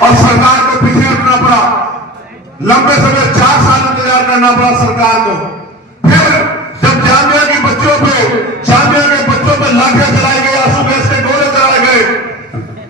और सरकार को पीछे हटना पड़ा। लंबे समय 4 साल इंतजार करना पड़ा सरकार को। फिर जब जामिया के बच्चों पे लाठियां चलाई गई, आंसू गैस के गोले चलाए गए,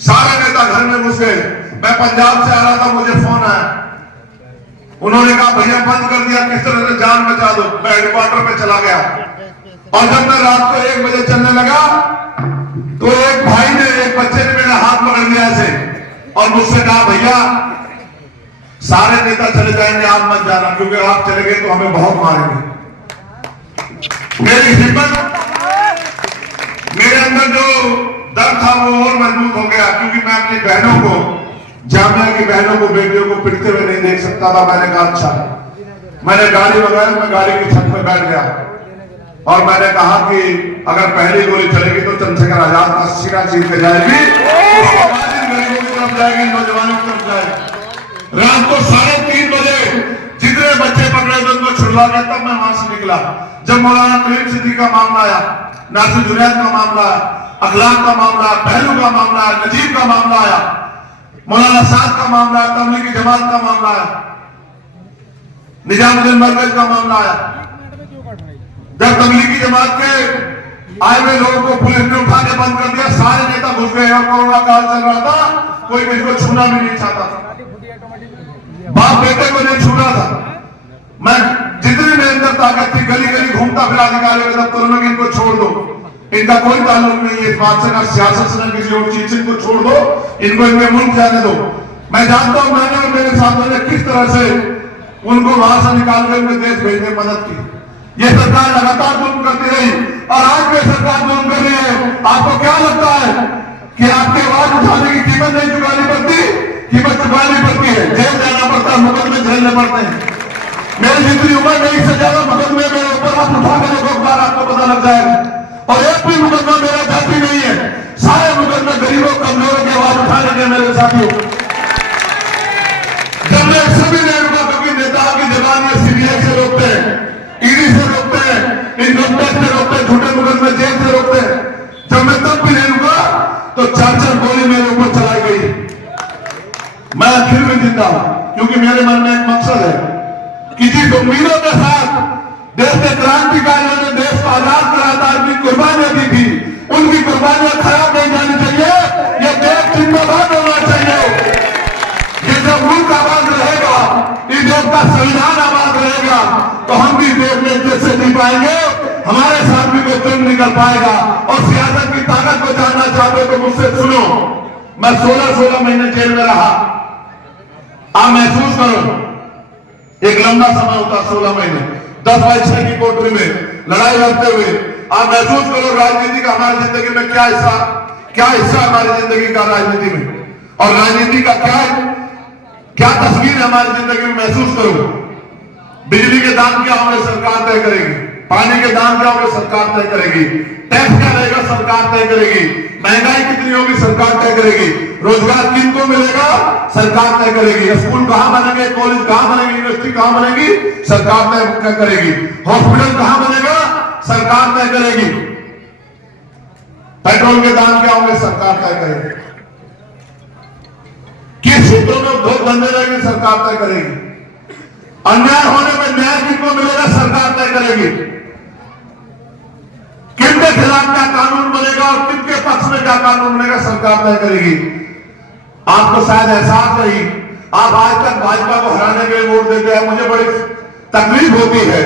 सारे नेता घर में घुस गए। मैं पंजाब से आ रहा था, मुझे फोन आया, उन्होंने कहा भैया बंद कर दिया, किस तरह से जान बचा दो। मैं हेडक्वार्टर में चला गया और जब मैं रात को 1 बजे चलने लगा तो एक भाई ने, एक बच्चे ने मेरा हाथ पकड़ लिया ऐसे और मुझसे कहा भैया सारे नेता चले जाएंगे, आप मत जाना, क्योंकि आप चले गए तो हमें बहुत मारेंगे। मेरी हिम्मत, मेरे अंदर जो दर्द था वो और मजबूत हो गया, क्योंकि मैं अपनी बहनों को, जामिया की बहनों को, बेटियों को पिटते हुए नहीं देख सकता था। मैंने कहा अच्छा, मैंने गाड़ी मंगाई, मैं गाड़ी की छत पे बैठ गया और मैंने कहा कि अगर पहली गोली चलेगी तो चंद्रशेखर आजाद का सीना चीर के जाएगी, उसके बाद इन गरीबों की तरफ जाएगी, नौजवानों की तरफ जाएगी। रात को 3:30 बजे जितने बच्चे पकड़े थे उनको छुड़वा गया, तब मैं वहां से निकला। जब मौलाना कलीम सिद्दीकी का मामला आया, नासिर जुनैद का मामला आया, अखलाक का मामला आया, पहलू का मामला आया, नजीब का मामला आया, मौलाना साद का मामला आया, तबलीगी जमात का मामला आया, निजामुद्दीन मरकज का मामला आया। जब तबलीगी जमात के आए हुए लोगों को पुलिस ने उठा के बंद कर दिया, सारे नेता घुस गए और कोरोना काल चल रहा था, कोई किसी को छूना भी नहीं चाहता था, बाप बेटे को नहीं छूना था। मैं जितनी मेरे अंदर ताकत थी गली गली घूमता फिर अधिकारियों के दफ्तरों में, इनको छोड़ दो, इनका कोई ताल्लुक नहीं है इस बात से, ना सियासत से, ना किसी और चीज से, इनको छोड़ दो, इनको इनके मुल्क जाने दो। मैं जानता हूं मैंने और मेरे साथियों ने किस तरह से उनको वहां से निकाल कर उन्हें देश भेजने में मदद की। ये सरकार लगातार जुल्म करती रही और आज भी सरकार जुल्म कर रही है। आपको क्या लगता है कि आपकी आवाज उठाने की कीमत नहीं चुकानी पड़ती? कीमत चुकानी पड़ती है, जेल जाना पड़ता है, मुकदमे झेलने पड़ते हैं। मेरी जितनी उम्र नहीं, इससे ज्यादा मुकदमे मेरे ऊपर हाथ उठा कर देखो, बार आपको पता लग जाएगा। और एक भी मुकदमा मेरा जाति नहीं है, सारे मुकदमे गरीबों कमजोरों की आवाज उठाने के मेरे साथियों। जब मैं सभी ने रुका, क्योंकि नेताओं की जबान ये सीबीआई से रोकते हैं, ईडी से रोकते हैं, इनकम टैक्स से रोकते हैं, झूठे मुकदमे जेल से रोकते हैं। जब मैं तब भी नहीं रुका तो 4 गोली मेरे ऊपर चलाई गई। मैं फिर भी जिंदा हूं, क्योंकि मेरे मन में एक मकसद है कि जिस उम्मीदों के साथ देश के क्रांतिकारियों ने देश को आजाद कराया था, उनकी कुर्बानियां दी थी, उनकी कुर्बानियां खराब नहीं जानी चाहिए। ये देश जिंदाबाद होना चाहिए। ये जब मुल्क आबाद रहेगा, इस देश का संविधान आबाद रहेगा, तो हम भी देश में इज्जत से जी पाएंगे, हमारे साथ भी कोई जुल्म निकल पाएगा। और सियासत की ताकत को जानना चाहते हो तो मुझसे सुनो। मैं 16 महीने जेल में रहा। आप महसूस करो, एक लंबा समय होता 16 महीने, 10/6 की कोठरी में लड़ाई लड़ते हुए। आप महसूस करो राजनीति का हमारी जिंदगी में क्या हिस्सा हमारी जिंदगी का राजनीति में, और राजनीति का क्या तस्वीर है हमारी जिंदगी में। महसूस करो, बिजली के दाम क्या होंगे सरकार तय करेगी, पानी के दाम क्या होंगे सरकार तय करेगी, टैक्स क्या रहेगा सरकार तय करेगी, महंगाई कितनी होगी सरकार तय करेगी, रोजगार किनको मिलेगा सरकार तय करेगी, स्कूल कहां बनेंगे, कॉलेज कहां बनेगी, यूनिवर्सिटी कहां बनेगी सरकार तय करेगी, हॉस्पिटल कहां बनेगा सरकार तय करेगी, पेट्रोल के दाम क्या होंगे सरकार तय करेगी, किस सूत्रों में उद्योग धंधे रहेंगे सरकार तय करेगी, अन्याय होने में न्याय किनको मिलेगा सरकार तय करेगी, किनके खिलाफ क्या कानून बनेगा और किनके पक्ष में क्या कानून बनेगा सरकार तय करेगी। आपको शायद एहसास नहीं, आप आज तक भाजपा को हराने के लिए वोट देते हैं। मुझे बड़ी तकलीफ होती है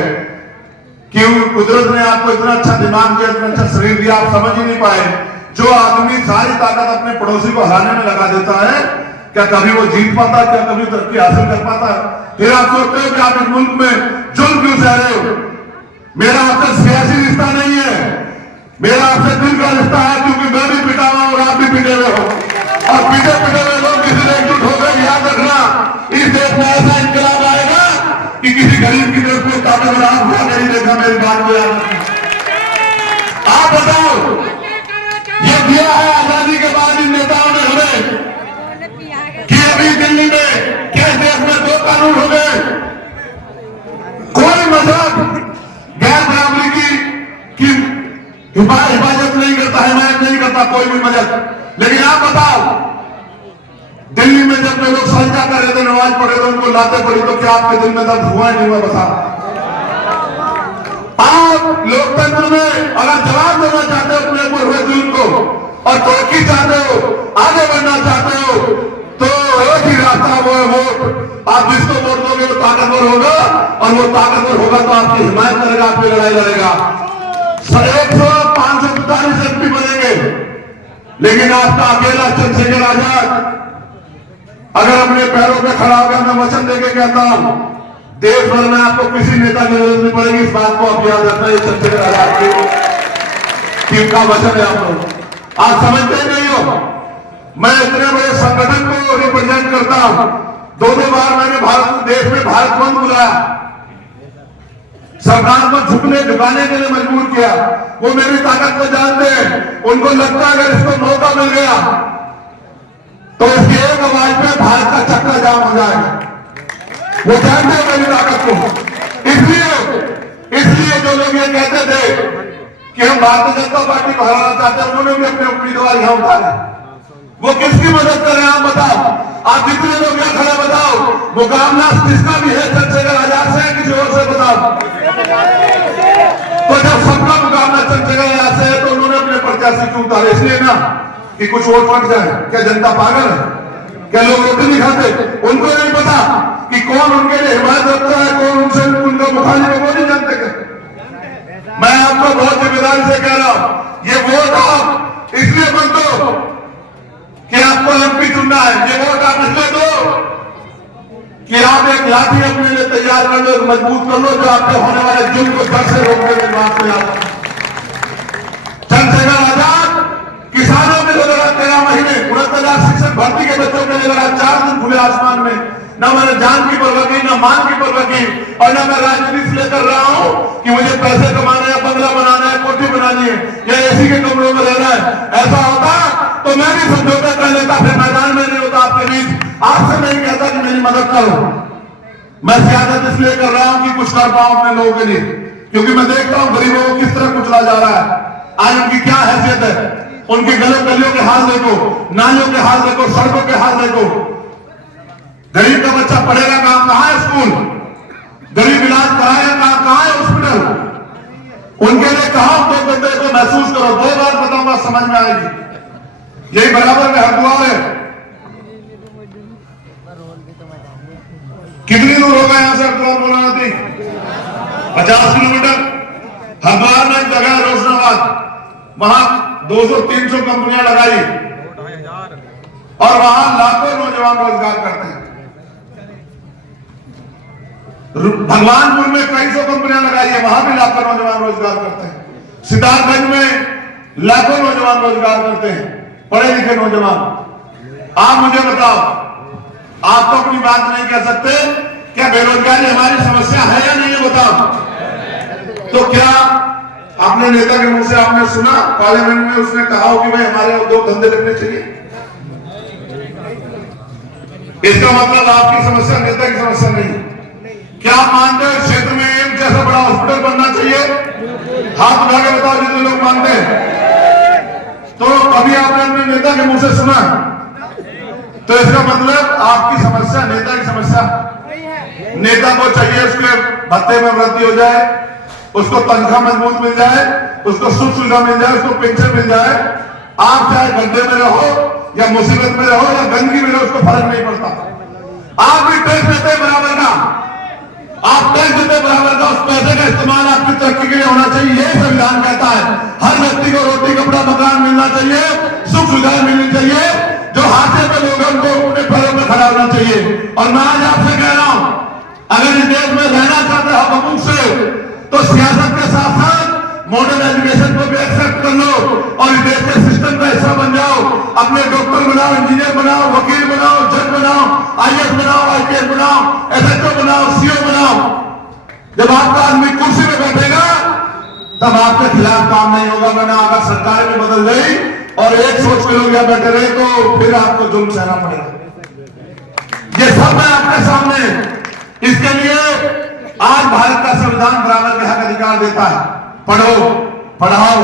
कि कुदरत ने आपको इतना अच्छा दिमाग दिया, इतना अच्छा शरीर दिया, आप समझ ही नहीं पाए। जो आदमी सारी ताकत अपने पड़ोसी को हराने में लगा देता है, क्या कभी वो जीत पाता, क्या कभी तरक्की हासिल कर पाता? फिर आप सोचते हो कि आप इस मुल्क में जुल्म क्यों सह रहे हो? मेरा आपसे सियासी रिश्ता नहीं है, मेरा आपसे दिल का रिश्ता है, क्योंकि मैं भी पिटा हुआ और आप भी पिटे हुए हो, और पिटे हुए लोग किसी ने एकजुट होकर याद रखना, इस देश में ऐसा इंकलाब आएगा कि किसी गरीब की तरफ को ताकत हुआ नहीं देखा। मेरी बात को याद रखना। आप बताओ, ये दिया है आजादी के बाद इन नेताओं ने हमें कि अभी दिल्ली में क्या देश में 2 कानून हो गए, कोई मजहब गैर बराबरी की हिफाजत नहीं करता, हिमायत नहीं करता कोई भी मजहब। लेकिन आप बताओ, दिल्ली में जब जाते नमाज पढ़े तो उनको लाते पड़ी, तो क्या आपके दिल में दर्द हुआ नहीं हुआ? बता। आप लोकतंत्र में अगर जवाब देना चाहते हो अपने ऊपर हुए जुल्म को और तरक्की चाहते हो, आगे बढ़ना चाहते हो, तो एक ही रास्ता वो है वोट। आप जिसको वोट दोगे वो ताकतवर होगा, और वो ताकतवर होगा तो आपकी हिमायत करेगा, आपकी लड़ाई लड़ेगा। 545 एमपी बनेंगे, लेकिन आपका अकेला चंद्रशेखर आजाद अगर अपने पैरों पे खड़ा होकर मैं वचन देके कहता हूं, देश भर में आपको किसी नेता की जरूरत नहीं पड़ेगी। इस बात को आप याद रखना, ये चंद्रशेखर आजाद की का वचन है। आप लोग आप समझते नहीं हो, मैं इतने बड़े संगठन को रिप्रेजेंट करता हूं। 2 बार मैंने भारत देश में भारत बंद बुलाया, सरकार को झुकाने के लिए मजबूर किया। वो मेरी ताकत को जानते हैं, उनको लगता है अगर इसको मौका मिल गया तो इसकी एक आवाज पे भारत का चक्का जाम हो जाएगा। वो जानते हैं मेरी ताकत को। इसलिए जो लोग ये कहते थे कि हम भारतीय जनता पार्टी को हराना चाहते हैं, उन्होंने भी अपने उम्मीदवार यहां उतारे। वो किसकी मदद करें आप बताओ? आप जितने लोग यहाँ खड़े बताओ, मुकाबला किसका भी है, चंद्रशेखर आजाद से किसी और से बताओ। तो जब सबका मुकाबला चंद्रशेखर आजाद से है तो उन्होंने अपने प्रत्याशी क्यों उतारे? इसलिए ना कि कुछ वोट फट जाए। क्या जनता पागल है? क्या लोग रोटी नहीं खाते? उनको नहीं पता कि कौन उनके लिए हिमायत रखता है, कौन उनसे उनका मुखालिफ है, वो नहीं जानते। मैं आपको बहुत जिम्मेदारी से कह रहा हूं, ये वोट आप इसलिए मत दो कि आपको एमपी चुनना है। ये वोट आप इसलिए दो कि आप एक लाठी अपने लिए तैयार कर लो, मजबूत कर लो, जो आपके होने वाले जुल्म को जड़ से रोकने की बात में आता है। चंद्रशेखर आजाद किसानों के लिए लड़ा 13 महीने, 69,000 शिक्षक भर्ती के बच्चों के लिए लड़ा, 4 दिन खुले आसमान में। न मैंने जान की परवाह की, न मान की परवाह की, और न मैं राजनीति इसलिए कर रहा हूं कि मुझे पैसे कमाना है, बंगला बनाना है, कोठी बनानी है, या एसी के कमरों में रहना है। ऐसा होता तो मैं भी समझौता कर लेता, फिर मैदान में नहीं होता आपके बीच। आपसे नहीं कहता कि मेरी मदद करो। मैं सियासत इसलिए कर रहा हूं कि कुछ कर पाऊं अपने लोगों के लिए, क्योंकि मैं देखता हूं गरीबों को किस तरह कुचला जा रहा है। आज उनकी क्या हैसियत है? उनके गले गलियों के हाल देखो, नालियों के हाल देखो, सड़कों के हाल देखो। गरीब का बच्चा पढ़ेगा कहां है स्कूल? गरीब इलाज कराएगा कहां है हॉस्पिटल? उनके लिए कहा दो बंदे को महसूस करो। 2 बार बताऊंगा, समझ में आएगी। यही बराबर में हरिद्वार है। कितनी दूर होगा यहां से हरिद्वार? बोला थी 50 किलोमीटर। हरिद्वार में एक जगह है रोशनाबाद, वहां 200-300 कंपनियां लगाई और वहां लाखों नौजवान रोजगार करते हैं। भगवानपुर में कई सौ कंपनियां लगाई है, वहां भी लाखों नौजवान रोजगार करते हैं। सिद्धार्थगंज में लाखों नौजवान रोजगार करते हैं, पढ़े लिखे नौजवान। आप मुझे बताओ, आप तो अपनी बात नहीं कह सकते, क्या बेरोजगारी हमारी समस्या है या नहीं है? बताओ। तो क्या आपने नेता के मुंह से आपने सुना पार्लियामेंट में उसने कहा हो कि भाई हमारे उद्योग धंधे लगने चाहिए? इसका मतलब आपकी समस्या नेता की समस्या नहीं है। क्या आप मानते हो क्षेत्र में एम्स जैसा बड़ा हॉस्पिटल बनना चाहिए? हाथ उठा के बताओ जितने लोग मानते हैं। तो कभी आपने अपने नेता के मुंह से सुना? तो इसका मतलब आपकी समस्या नेता की समस्या। नेता को चाहिए उसके भत्ते में वृद्धि हो जाए, उसको तनख्वाह मजबूत मिल जाए, उसको सुख सुविधा मिल जाए, उसको पेंशन मिल जाए। आप चाहे गड्ढे में रहो या मुसीबत में रहो या गंदगी में रहो, उसको फर्क नहीं पड़ता। आप भी टैक्स देते बराबर का, आप टैक्स देते बराबर का, उस पैसे का इस्तेमाल आपकी तरक्की के लिए होना चाहिए। यही संविधान कहता है। हर व्यक्ति को रोटी कपड़ा मकान मिलना चाहिए, सुख सुविधाएं मिलनी चाहिए, जो हाथे पे लोग उनको अपने पैरों में खड़ा होना चाहिए। और मैं आज आपसे कह रहा हूं, अगर इस देश में रहना चाहते हो हकूक से, तो सियासत के साथ साथ मॉडर्न एजुकेशन को भी एक्सेप्ट कर लो और इस देश के सिस्टम का हिस्सा बन जाओ। अपने डॉक्टर बनाओ, इंजीनियर बनाओ, वकील बनाओ, जज बनाओ, IAS बनाओ, IPS बनाओ, SHO बनाओ, CO बनाओ। जब आपका आदमी कुर्सी में बैठेगा तब आपके खिलाफ काम नहीं होगा। वरना अगर सरकार भी बदल गई और एक सोच के लोग यहाँ बैठे रहे तो फिर आपको जुल्म सहना पड़ेगा। ये सब है आपके सामने। इसके लिए आज भारत का संविधान बराबर के हक अधिकार देता है। पढ़ो, पढ़ाओ,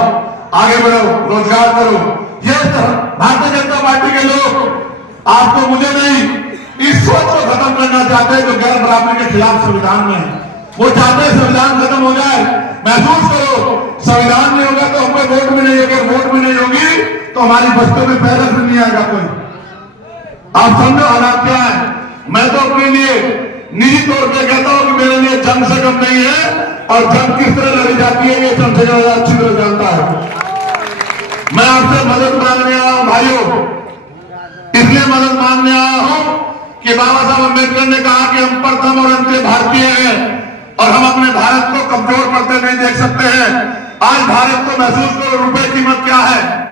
आगे बढ़ो, रोजगार करो। ये भारतीय जनता पार्टी के लोग आपको, मुझे नहीं, इस सोच को खत्म चाहते हैं जो गैर बराबरी के खिलाफ संविधान में है। वो चाहते हैं संविधान खत्म हो जाए। महसूस करो, संविधान नहीं होगा तो हमको वोट भी नहीं होगी, वोट भी नहीं होगी तो हमारी बस्तों में पैर भी नहीं आएगा कोई। आप समझो हालात क्या है। मैं तो अपने लिए निजी तौर पे कहता हूं कि मेरे लिए जंग से कम नहीं है, और जंग किस तरह लड़ी जाती है ये सबसे ज्यादा अच्छी तरह जानता है। मैं आपसे मदद मांगने आया हूं भाइयों, इसलिए मदद मांगने आया हूं कि बाबा साहब अम्बेडकर ने कहा कि हम प्रथम और अंतिम भारतीय हैं और हम अपने भारत को कमजोर पड़ते नहीं देख सकते हैं। आज भारत को महसूस करो रुपए की कीमत क्या है।